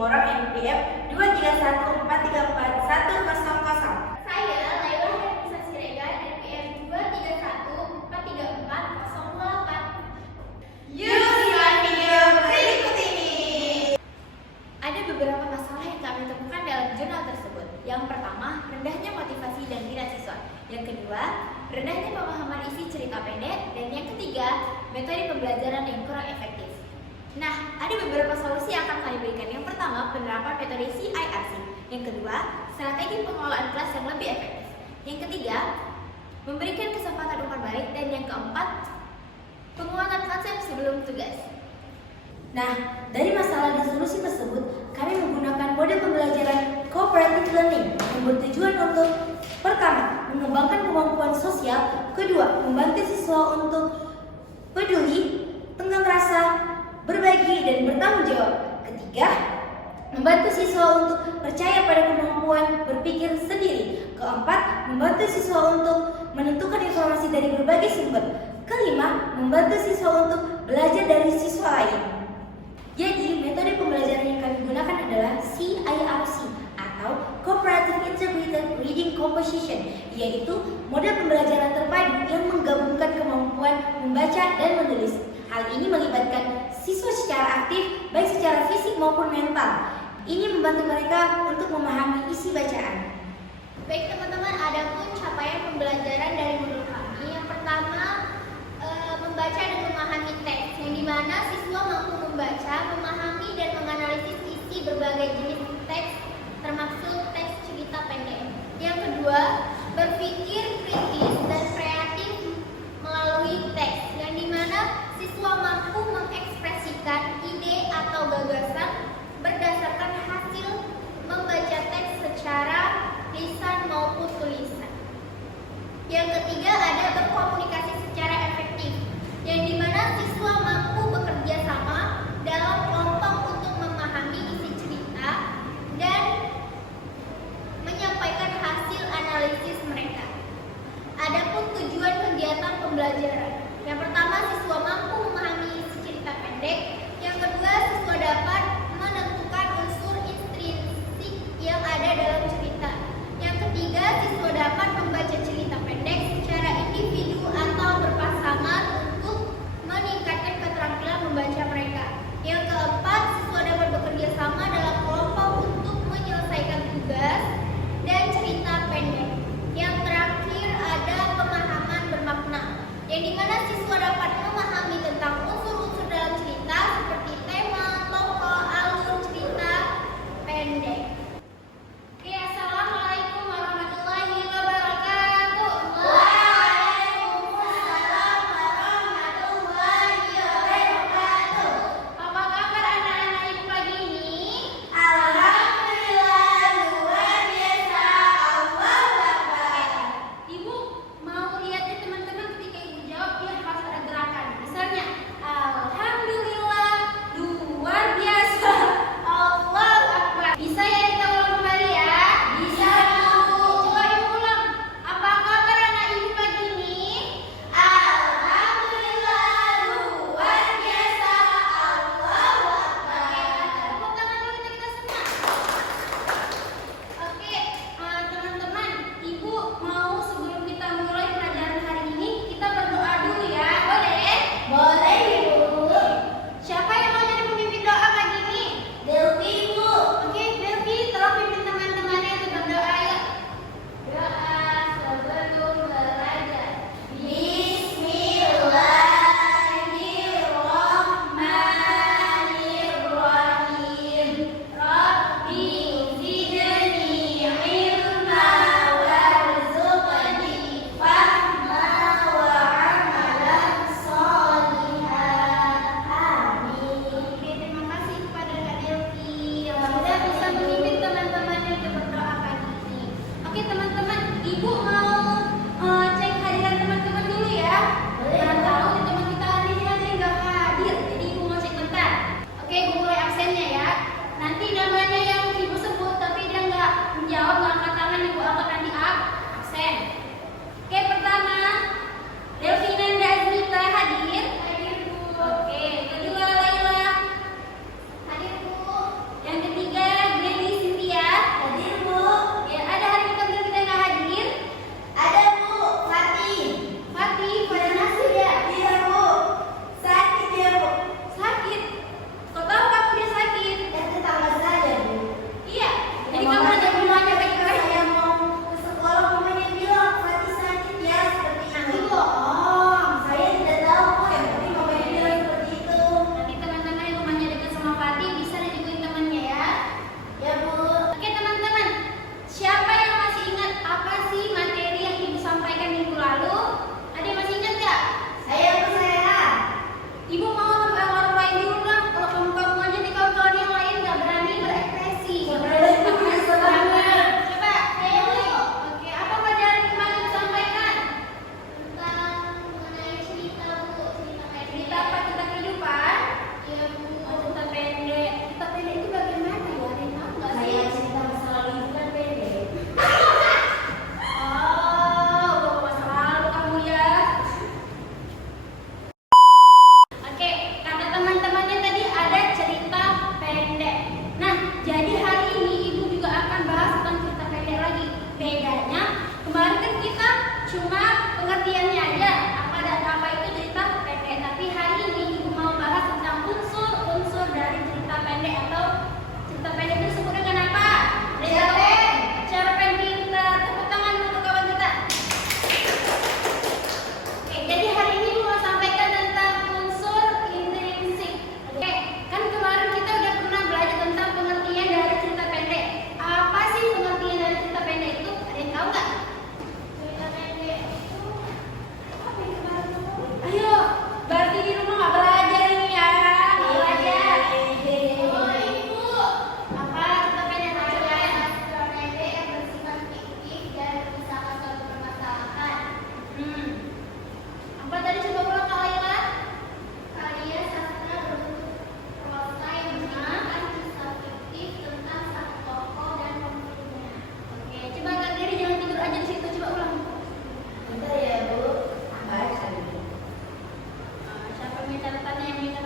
Borong NPM 231434100. Saya Laila Hermisa Siregar NPM 231434008. Yuk simak video berikut ini. Ada beberapa masalah yang kami temukan dalam jurnal tersebut. Yang pertama, rendahnya motivasi dan minat siswa. Yang kedua, rendahnya pemahaman isi cerita pendek. Dan yang ketiga, metode pembelajaran yang kurang efektif. Nah, ada beberapa solusi yang akan kami berikan. Yang pertama, penerapan metode CIRC. Yang kedua, strategi pengelolaan kelas yang lebih efektif. Yang ketiga, memberikan kesempatan umpan balik. Dan yang keempat, penguatan konsep sebelum tugas. Nah, dari masalah dan solusi tersebut, kami menggunakan model pembelajaran cooperative learning yang bertujuan untuk pertama, mengembangkan kemampuan sosial, kedua, membantu siswa untuk peduli, tenggang rasa, berbagi, dan bertanggung jawab, ketiga, membantu siswa untuk percaya pada kemampuan berpikir sendiri, keempat, membantu siswa untuk menentukan informasi dari berbagai sumber, kelima, membantu siswa untuk belajar dari siswa lain. Jadi, metode pembelajaran yang kami gunakan adalah CIRC atau Cooperative Integrated Reading Composition, yaitu model pembelajaran terpadu yang menggabungkan kemampuan membaca dan menulis. Hal ini melibatkan siswa secara aktif, baik secara fisik maupun mental. Ini membantu mereka untuk memahami isi bacaan. Baik teman-teman, ada pun capaian pembelajaran dari modul kami. Yang pertama, membaca dan memahami teks, yang dimana siswa mampu membaca, memahami, dan menganalisis isi berbagai jenis teks, termasuk teks cerita pendek. Yang kedua, berpikir kritis dan kreatif melalui teks, yang dimana siswa mampu mengekspresikan ide atau gagasan berdasarkan hasil membaca teks secara lisan maupun tulisan. Yang ketiga, ada berkomunikasi secara efektif, yang dimana siswa mampu bekerja sama dalam kelompok untuk memahami isi cerita dan menyampaikan hasil analisis mereka.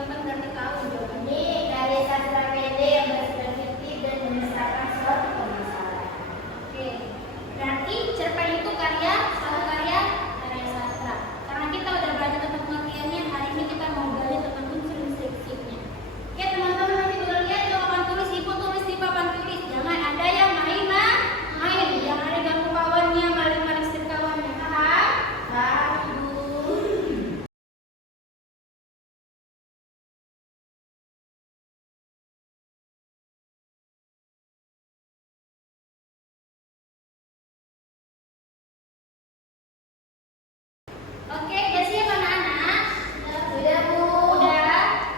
teman-teman berarti tahu jawabannya. Ini dari sastra PD yang bersifat fiktif dan menyisakan suatu permasalahan. Oke, berarti cerpen itu karya karya sastra. Karena kita udah belajar tentang pengertiannya, hari ini kita mau belajar tentang unsur instruksinya. Oke teman-teman, nanti udah lihat di papan tulis, ibu tulis di papan tulis. Jangan ada yang main, jangan ada ganggu kawannya, maling-maling setir kawannya. Paham? Oke, udah siap anak-anak? Sudah, Bu. Udah?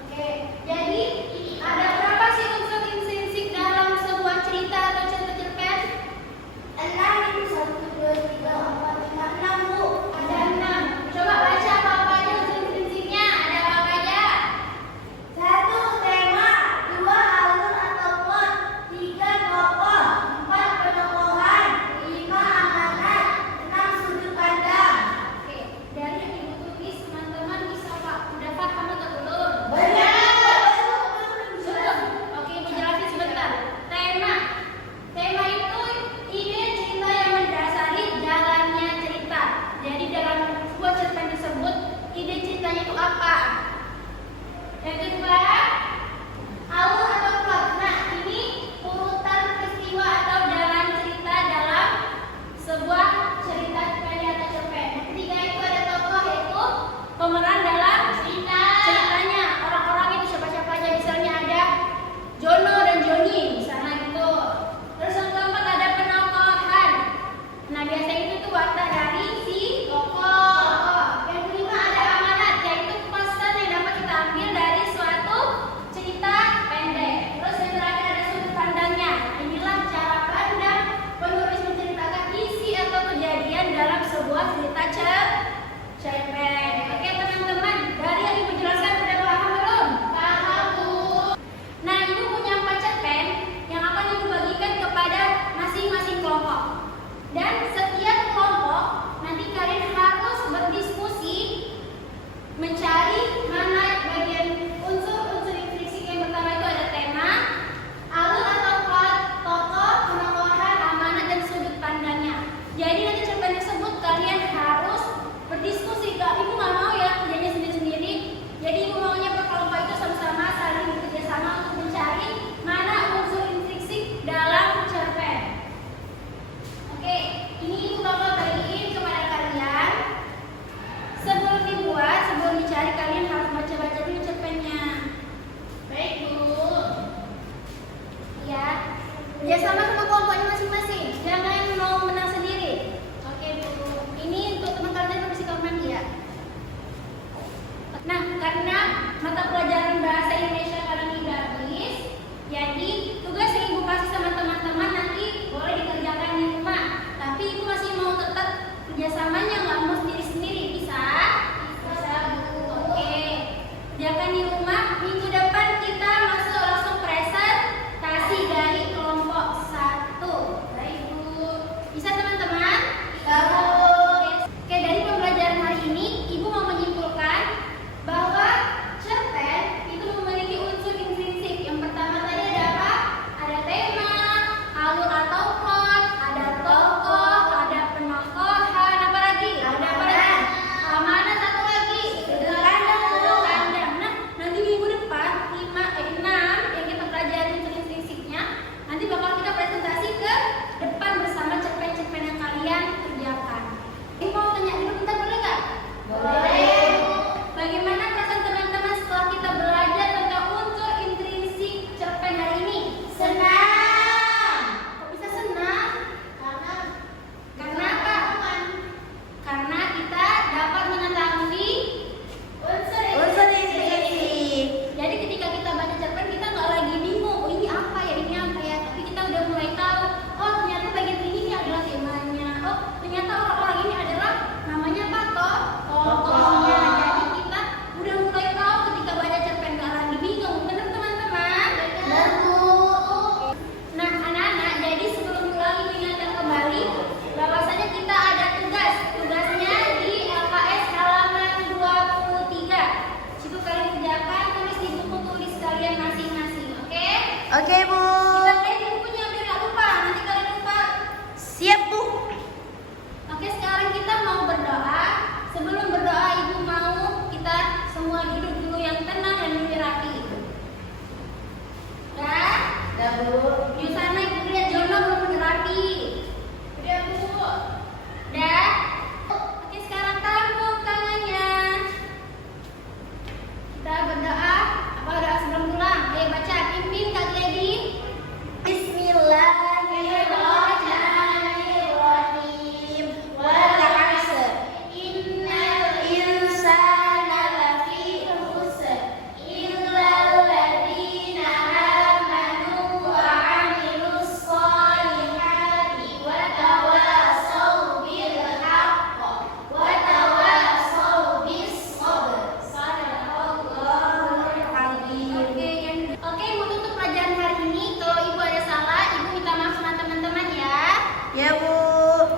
Oke, jadi ada berapa sih unsur intrinsik dalam sebuah cerita atau cerita cerpen? 6 itu 1, 2, 3, 4, 5, 6, Bu. Ada 6. Coba baca apa aja unsur intrinsiknya. Ada apa aja? 1. Tema. 2. Alur atau plot. 3. Tokoh. 4. Penokohan. 5. amanat. 6. Sudut pandang. Oke, dari yang ibu tulis teman-teman bisa Pak. Udah paham atau belum? Belum. Oke, ibu jelasin sebentar. Tema itu ide cerita yang mendasari jalannya cerita. Jadi dalam sebuah cerpen tersebut, ide ceritanya itu apa? Yang kedua, alur atau plot. Nah, ini urutan peristiwa atau jalan cerita dalam sebuah cerita atau cerpen. Yang ketiga itu ada tokoh, yaitu pemeran dalam ceritanya. Orang-orang itu siapa-siapa aja, misalnya ada Jono dan Joni, misalnya gitu. Terus yang keempat ada penokohan. Nah, biasanya itu tuh watak dari si tokoh. Yang kelima ada amanat, yaitu pesan yang dapat kita ambil dari suatu cerita pendek. Terus yang terakhir ada sudut pandangnya. Inilah cara pandang penulis menceritakan isi atau kejadian dalam sebuah cerita cerpen. Oke teman-teman, dari yang ibu jelaskan udah paham belum? Paham, Bu. Nah, ibu punya 4 cerpen yang akan ibu bagikan kepada masing-masing kelompok. Dan setiap kelompok nanti kalian harus berdiskusi mencari mana bagian unsur-unsur intrinsik. Yang pertama itu ada tema, alur atau plot, tokoh, penokohan, amanat, dan sudut pandangnya. Jadi nanti cerpen tersebut kalian harus berdiskusi. Kak, ibu nggak mau ya kerjanya sendiri-sendiri. Jadi ibu maunya berkelompok itu sama-sama saling bekerja sama untuk mencari mana unsur intrinsik dalam cerpen. Oke, ini ibu bakal bagiin kepada kalian. Sebelum dibuat, sebelum dicari, kalian harus baca-baca dulu cerpennya. Baik, Bu. Ya, kerjasama sama kelompoknya masing-masing. Jangan mau menang sendiri. Oke, Bu. Ini untuk teman-teman bersih kamar mandi ya. Nah, karena mata pelajaran bahasa Indonesia kali ini udah habis, jadi tugas yang ibu kasih sama teman-teman nanti boleh dikerjakan di rumah. Tapi ibu masih mau tetap kerjasamanya, nggak mau sendiri-sendiri. Bisa? Bisa, Bu. Oke. Kerjakan di rumah. Minggu depan kita masuk langsung presentasi dari kelompok 1. Baik, Bu. Bisa teman-teman? Oke, dari pembelajaran hari ini, ibu mau menyimpulkan bahwa cerpen itu memiliki unsur intrinsik. Yang pertama tadi ada apa? Ada tema, alur atau plot, ada tokoh, ada penokohan, apa lagi? Ada apa lagi? Amanat, satu lagi. Sudut pandang. Nah, nanti minggu depan 6 Oke, Bu. Kita bukunya biar nggak lupa. Nanti kalian lupa. Siap, Bu. Oke, sekarang kita mau berdoa. Sebelum berdoa, Ibu mau kita semua duduk dulu yang tenang dan menyerati. Dah? Dah, Bu. Di sana Ibu lihat Jono belum menyerati. Udah, Bu. Dah? Oke, sekarang tampung tangannya. Kita berdoa. Apa doa sebelum pulang? Ayo baca. Pimpin Kak Gledi. Bismillahirrahmanirrahim. Wal 'asr. Innal insana lafi khusr. Illal ladzina amanu wa 'amilus sholihati wa tawassaw bil haqq wa tawassaw bis sabr. Shadaqallahul azim. Oke, Ibu tutup pelajaran hari ini. Kalau Ibu ada salah, Ibu minta maaf sama teman-teman ya. Ya, Bu.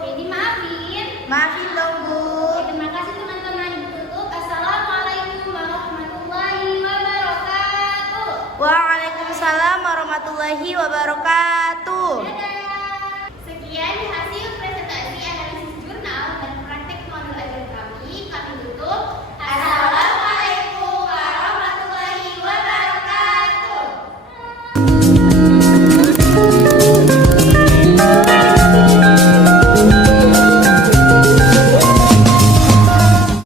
Jadi maafin. Maafin dong, Bu. Terima kasih teman-teman. Ibu tutup. Assalamualaikum warahmatullahi wabarakatuh. Waalaikumsalam warahmatullahi wabarakatuh. Dadah.